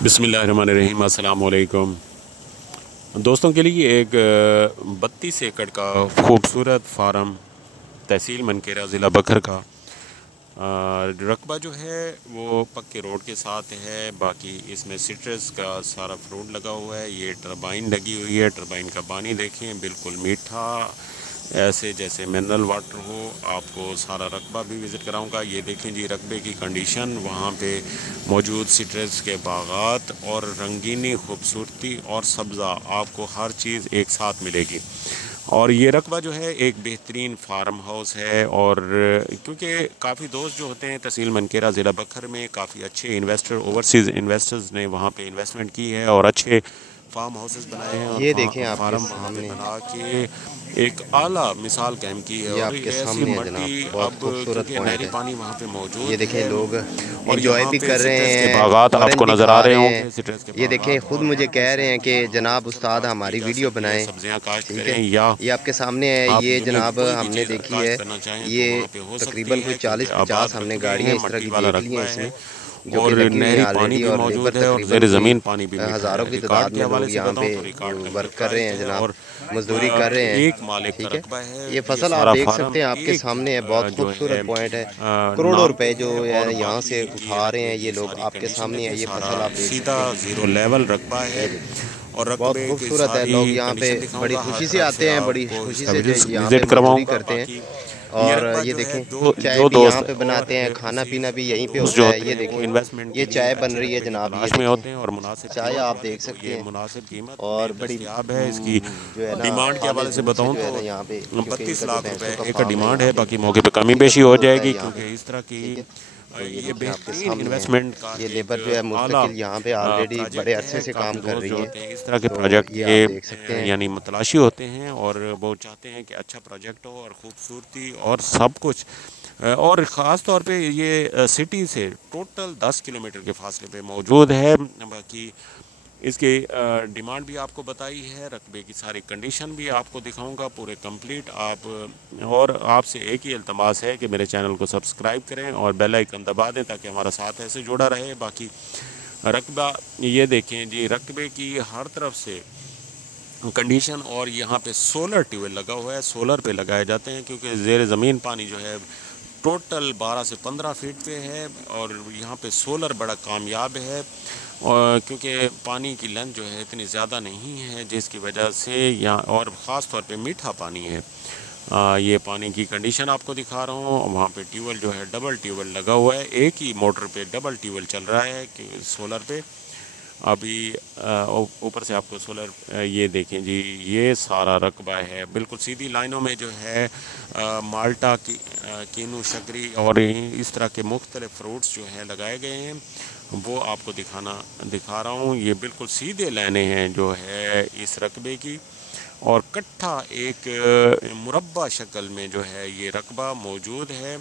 बिस्मिल्लाहिर्रहमानिर्रहीम। अस्सलाम वालेकुम। दोस्तों के लिए एक 32 एकड़ का खूबसूरत फार्म तहसील मनकेरा ज़िला बखर का रकबा जो है वो पक्के रोड के साथ है। बाकी इसमें सिट्रस का सारा फ्रूट लगा हुआ है। ये टरबाइन लगी हुई है। टरबाइन का पानी देखें, बिल्कुल मीठा, ऐसे जैसे मिनरल वाटर हो। आपको सारा रकबा भी विज़िट कराऊंगा। ये देखें जी रकबे की कंडीशन, वहाँ पे मौजूद सिट्रस के बागात और रंगीनी खूबसूरती और सब्ज़ा, आपको हर चीज़ एक साथ मिलेगी। और ये रकबा जो है एक बेहतरीन फार्म हाउस है। और क्योंकि काफ़ी दोस्त जो होते हैं तहसील मनकेरा ज़िला बखर में, काफ़ी अच्छे इन्वेस्टर, ओवरसीज़ इन्वेस्टर्स ने वहाँ पे इन्वेस्टमेंट की है और अच्छे फार्म हाउसेस बनाए हैं ये और देखें आपके फार्म वहाँ पे सामने, बना के एक आला मिसाल कायम की है। ये और आपके ऐसी सामने है मट्टी, जनाब, बहुत अब खूबसूरत क्योंकि पॉइंट नहरी है। पानी वहाँ पे मौजूद ये देखें है लोग और एंजॉय यहाँ भी पे कर रहे सिट्रस के हैं, बागात हॉर्न आपको भी नज़र खा आ रहे रहे होंगे। हैं। सिट्रस के ये देखें बागात खुद और मुझे हर कह रहे मौसम हैं में कि यहाँ पे जनाब फसल उस्ताद काश्त की हमारी जा वीडियो सकती है। बनाएं। सब्जियाँ काश्त ठीक है, करें या ये आपके सामने है। आप ये दुनिया की जनाब कोई भी हमने चीज़ देखी काश्त है, करना चाहें तो ये वहाँ पे हो सकती तकरीबन है, कोई क्योंकि 40-50 आबाद हमने रकबे हैं, गाड़ियाँ इस तरह मट्टी की वाला देख ली रकबा हैं है इसमें, जो कि और लगी हुई हैं नहरी पानी ऑलरेडी। भी और लेबर मौजूद है और तकरीबन ज़ेर कोई ज़मीन पानी भी मीठा हज़ारों है। की रिकॉर्ड तादाद के में हवाले लोग से यहाँ बताऊँ पे तो रिकॉर्ड का जो वर्क कर रहे प्राइस हैं है जनाब, और मजदूरी कर रहे हैं। एक मालिक का ठीक है, रकबा है। ये ये फसल आप सारा देख फार्म सकते हैं, आपके एक सामने है, बहुत जो है खूबसूरत पॉइंट है। करोड़ों नाम पे रुपए जो है है और यहाँ बाकी से ये उठा रहे रकबे हैं की ये लोग, सारी आपके कंडीशन सामने है, देखें, ये सारा फसल आप देख सीधा सकते हैं। ज़ीरो लेवल रकबा है ये देखें, और बहुत रकबे की खूबसूरत है। सारी लोग यहाँ पे कंडीशन बड़ी दिखाऊंगा। हर खुशी से तरफ से आते हैं, बड़ी आपको खुशी इसका से यहाँ पे विजिट मजदूरी करवाऊंगा। करते हैं। बाकी ये और रकबा ये जो है देखें, चाय जो भी यहाँ दोस्त पे और बनाते हैं, खाना पीना ओवरसीज़ भी यहीं पे दोस्त होता जो है। होते ये हैं वो देखें, इन्वेस्टमेंट ये के लिए चाय बन अच्छे रही है रकबे की जनाब, ये तलाश में देखें, होते हैं और मुनासिब चाय कीमत आप वाले, देख तो सकते ये हैं। मुनासिब कीमत और में बड़ी दस्तयाब है। इसकी जो है ना, डिमांड के हवाले खालिश से दूध से बताऊँ जो है तो ना यहाँ पे, क्योंकि 32 इनका जो लाख भैंसों रुपए का एक फार्म है डिमांड यहाँ है। पे, बाकी मौके पे कमी इसी का बेशी हो दूध होता है जाएगी, यहाँ पे। क्योंकि इस तरह की ठीक है, तो ये ये देखें आपके बेहतरीन सामने है, इन्वेस्टमेंट का ये एक लेबर जो है आला मुस्तकिल यहाँ पे ऑलरेडी बड़े प्रोजेक्ट अरसे है। से काम काफ़ी कर दोस्त रही जो हैं। होते हैं इस तरह के तो प्रोजेक्ट ये के आप देख सकते हैं। यानी मतलाशी होते हैं और वो चाहते हैं कि अच्छा प्रोजेक्ट हो और ख़ूबसूरती और सब कुछ। और ख़ास तौर पे ये सिटी से टोटल 10 किलोमीटर के फासले पे मौजूद है। बाकी इसकी डिमांड भी आपको बताई है, रकबे की सारी कंडीशन भी आपको दिखाऊंगा पूरे कंप्लीट। आप और आपसे एक ही इल्तमास है कि मेरे चैनल को सब्सक्राइब करें और बेल आइकन दबा दें ताकि हमारा साथ ऐसे जुड़ा रहे। बाकी रकबा ये देखें जी, रकबे की हर तरफ से कंडीशन। और यहाँ पे सोलर ट्यूबवेल लगा हुआ है, सोलर पे लगाए जाते हैं क्योंकि ज़ेर ज़मीन पानी जो है टोटल 12 से 15 फीट पे है और यहाँ पे सोलर बड़ा कामयाब है। और क्योंकि पानी की लेंथ जो है इतनी ज़्यादा नहीं है, जिसकी वजह से यहाँ और ख़ास तौर पे मीठा पानी है। ये पानी की कंडीशन आपको दिखा रहा हूँ। वहाँ पे ट्यूबवेल जो है डबल ट्यूबवेल लगा हुआ है, एक ही मोटर पे डबल ट्यूबवेल चल रहा है कि सोलर पे। अभी ऊपर से आपको सोलर ये देखें जी, ये सारा रकबा है बिल्कुल सीधी लाइनों में जो है माल्टा की कीनू शकरी और इस तरह के मुख्तलिफ फ्रूट्स जो हैं लगाए गए हैं, वो आपको दिखा रहा हूँ। ये बिल्कुल सीधे लाइनें हैं जो है इस रकबे की और कट्ठा एक मुरब्बा शक्ल में जो है ये रकबा मौजूद है।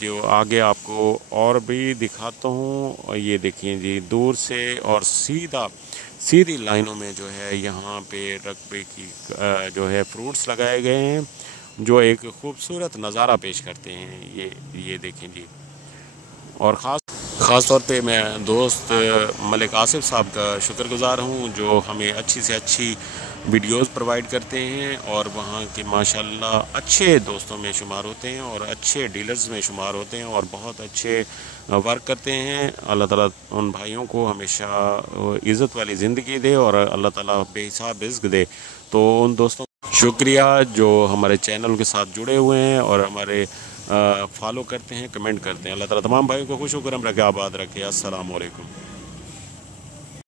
जो आगे आपको और भी दिखाता हूँ। ये देखिए जी, दूर से और सीधी लाइनों में जो है यहाँ पे रकबे की जो है फ्रूट्स लगाए गए हैं जो एक खूबसूरत नज़ारा पेश करते हैं। ये देखें जी। और ख़ास तौर पे मैं दोस्त मलिक आसिफ साहब का शुक्रगुज़ार हूँ जो हमें अच्छी से अच्छी वीडियोस प्रोवाइड करते हैं और वहाँ के माशाल्लाह अच्छे दोस्तों में शुमार होते हैं और अच्छे डीलर्स में शुमार होते हैं और बहुत अच्छे वर्क करते हैं। अल्लाह ताला उन भाइयों को हमेशा इज़्ज़त वाली ज़िंदगी दे और अल्लाह ताला बेहिसाब रिज़्क़ दे। तो उन दोस्तों शुक्रिया जो हमारे चैनल के साथ जुड़े हुए हैं और हमारे फॉलो करते हैं, कमेंट करते हैं। अल्लाह ताला तमाम भाइयों को खुश होकर हम रखे, आबाद रखे। अस्सलाम वालेकुम।